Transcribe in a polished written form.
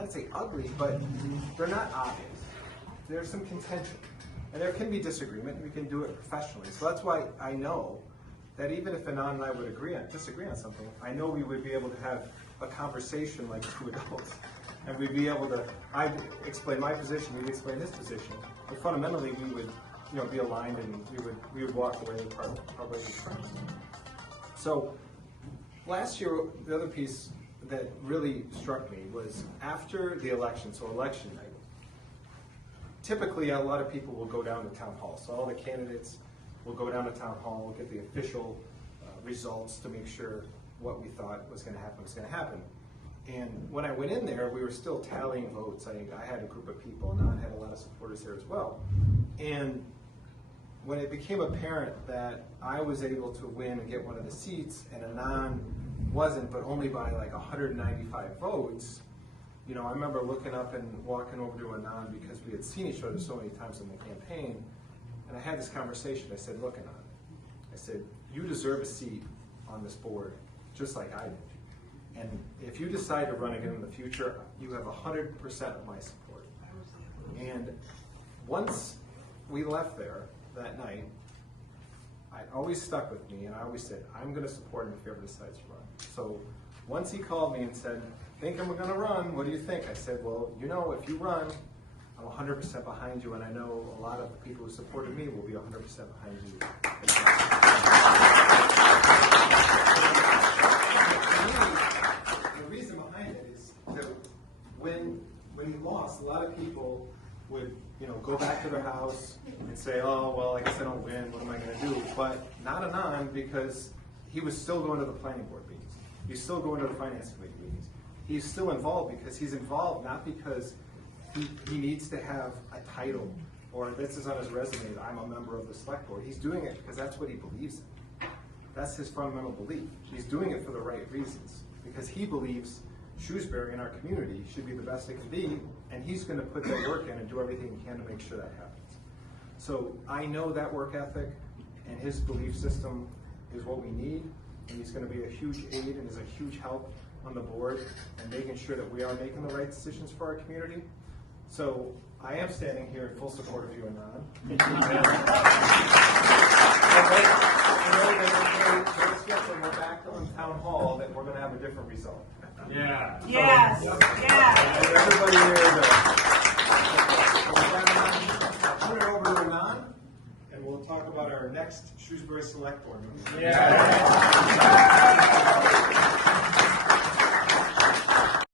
not say ugly, but they're not obvious. There's some contention. And there can be disagreement, and we can do it professionally. So that's why I know that even if Anand and I would disagree on something, I know we would be able to have a conversation like two adults. And we'd be able to, I'd explain my position, he'd explain his position. But fundamentally, we would be aligned, and we would walk away probably as friends. So last year, the other piece that really struck me was after the election, so election night. Typically, a lot of people will go down to town hall. So all the candidates will go down to town hall, we'll get the official results to make sure what we thought was going to happen was going to happen. And when I went in there, we were still tallying votes. I had a group of people, and I had a lot of supporters there as well. And when it became apparent that I was able to win and get one of the seats, and Anand wasn't, but only by like 195 votes, I remember looking up and walking over to Anand because we had seen each other so many times in the campaign, and I had this conversation. I said, look, Anand, I said, you deserve a seat on this board, just like I did. And if you decide to run again in the future, you have 100% of my support. And once we left there that night, it always stuck with me, and I always said, I'm going to support him if he ever decides to run. So once he called me and said, think I'm going to run, what do you think? I said, well, if you run, I'm 100% behind you, and I know a lot of the people who supported me will be 100% behind you. The reason behind it is that when he lost, a lot of people would go back to their house and say, oh, well, I guess I don't win, what am I going to do? But not Anand, because he was still going to the planning board meetings. He's still going to the finance committee meetings. He's still involved because he's involved not because he needs to have a title or this is on his resume that I'm a member of the select board. He's doing it because that's what he believes in. That's his fundamental belief. He's doing it for the right reasons because he believes Shrewsbury and our community should be the best it can be, and he's going to put that work in and do everything he can to make sure that happens. So I know that work ethic and his belief system is what we need, and he's going to be a huge aid and is a huge help on the board and making sure that we are making the right decisions for our community. So I am standing here in full support of you, Anand. Let's get when we're back on town hall that we're going to have a different result. Yeah. Yes. So, Yes. everybody here, I'll turn it over to Anand, and we'll talk about our next Shrewsbury Select Board meeting. Yeah.